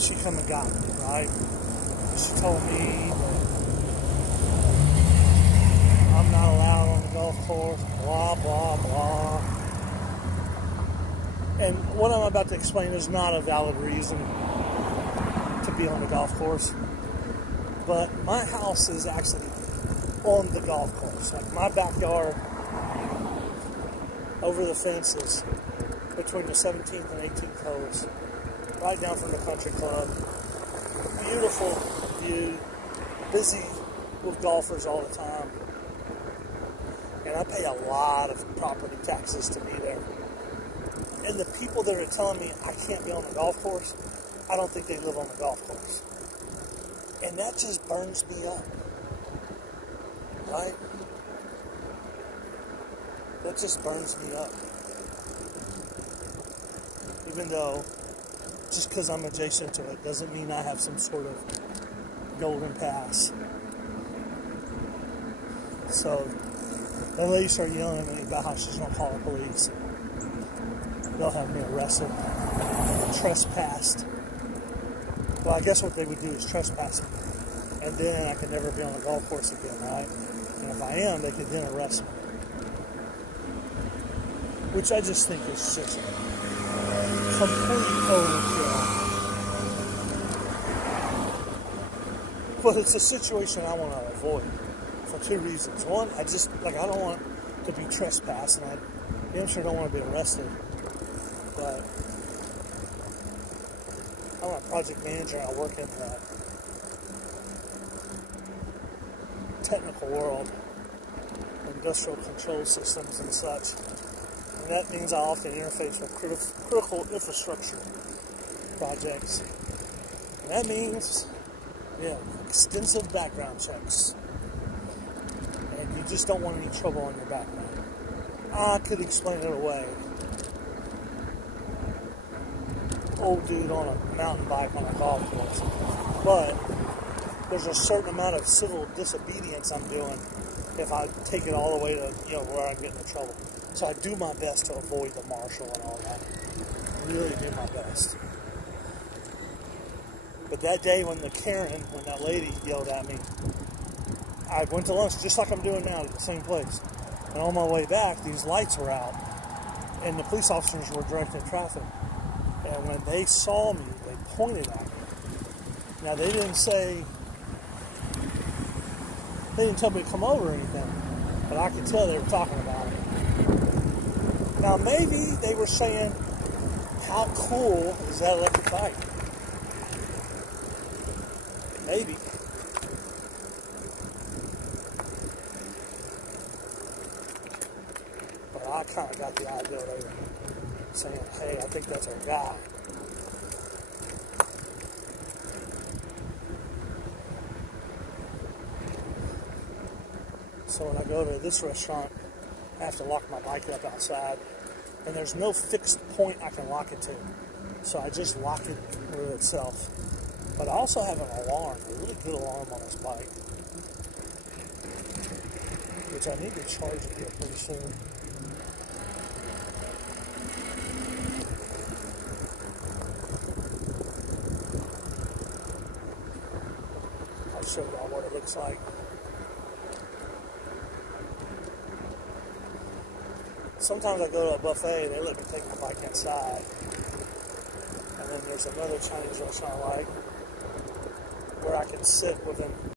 she come and got me, right? She told me that I'm not allowed on the golf course, blah, blah, blah. And what I'm about to explain is not a valid reason to be on the golf course. But my house is actually on the golf course. Like my backyard, over the fences, between the 17th and 18th holes, right down from the country club. Beautiful view, busy with golfers all the time. And I pay a lot of property taxes to be there. And the people that are telling me I can't be on the golf course, I don't think they live on the golf course. And that just burns me up. Right? That just burns me up. Even though, just because I'm adjacent to it, doesn't mean I have some sort of golden pass. So, that lady started yelling at me about how she's going to call the police. They'll have me arrested, trespassed. Well, I guess what they would do is trespass me. And then I could never be on the golf course again, right? And if I am, they could then arrest me. Which I just think is just complete overkill. But it's a situation I want to avoid for two reasons. One, I don't want to be trespassed, and I damn sure don't want to be arrested. But I'm a project manager. I work in the technical world, industrial control systems and such. And that means I often interface with critical infrastructure projects. And that means, extensive background checks. And you just don't want any trouble on your background. I could explain it away. Old dude on a mountain bike on a golf course. But there's a certain amount of civil disobedience I'm doing if I take it all the way to, where I get into trouble. So I do my best to avoid the marshal and all that. Really do my best. But that day when that lady yelled at me, I went to lunch just like I'm doing now at the same place. And on my way back, these lights were out. And the police officers were directing traffic. And when they saw me, they pointed at me. Now, they didn't tell me to come over or anything. But I could tell they were talking about it. Now, maybe they were saying, how cool is that electric bike? Maybe. But I kind of got the idea they were saying, hey, I think that's our guy. So when I go to this restaurant, I have to lock my bike up outside. And there's no fixed point I can lock it to. So I just lock it with itself. But I also have an alarm, a really good alarm on this bike. Which I need to charge it here pretty soon. I'll show y'all what it looks like. Sometimes I go to a buffet and they let me take my bike inside. And then there's another Chinese restaurant I like where I can sit with them